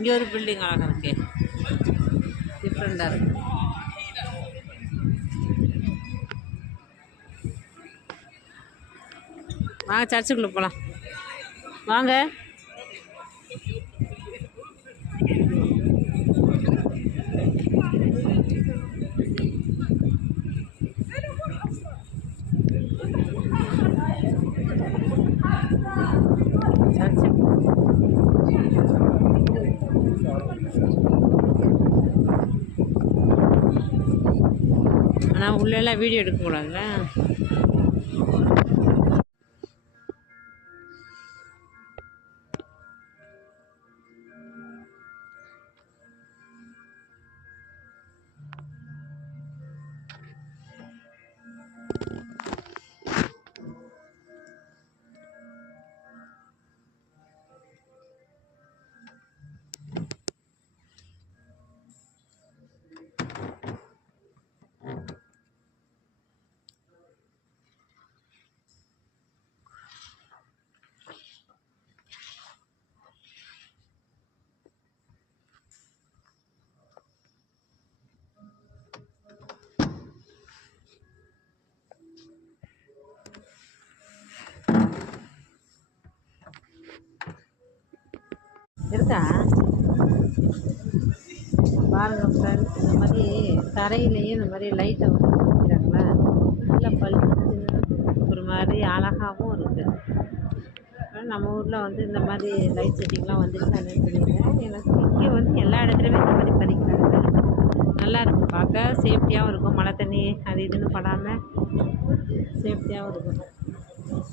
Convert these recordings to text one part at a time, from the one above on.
இங்கே ஒரு பில்டிங் அழகாக இருக்கே, டிஃப்ரெண்ட்டாக இருக்கு. வாங்க சர்ச்சுக்குள்ளே போகலாம் வாங்க. ஆனால் உள்ளெல்லாம் வீடியோ எடுக்கக்கூடாதுல்ல. இருக்கா பாருங்க ஃப்ரெண்ட்ஸ், இந்த மாதிரி தரையிலேயே இந்த மாதிரி லைட்டை வந்து வைக்கிறாங்களா, நல்லா பளிச்சுன்னு ஒரு மாதிரி அழகாகவும் இருக்குது. நம்ம ஊரில் வந்து இந்த மாதிரி லைட் செட்டிங்லாம் வந்துருக்கானே தெரியல. எனக்கு இங்கே வந்து எல்லா இடத்துலையுமே இந்த மாதிரி பதிக்கிறாங்க. நல்லா இருக்கும் பார்க்க, சேஃப்டியாகவும் இருக்கும். மழை தண்ணி அது இதுன்னு படாமல் சேஃப்டியாகவும் இருக்கும்.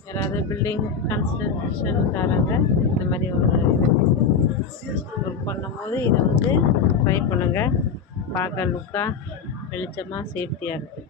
யாராவது பில்டிங் கன்ஸ்ட்ரக்ஷன்காரங்க இந்த மாதிரி ஒரு ஒர்க் பண்ணும்போது இதை வந்து ட்ரை பண்ணுங்கள். பார்க்க லுக்காக வெளிச்சமாக சேஃப்டியாக இருக்குது.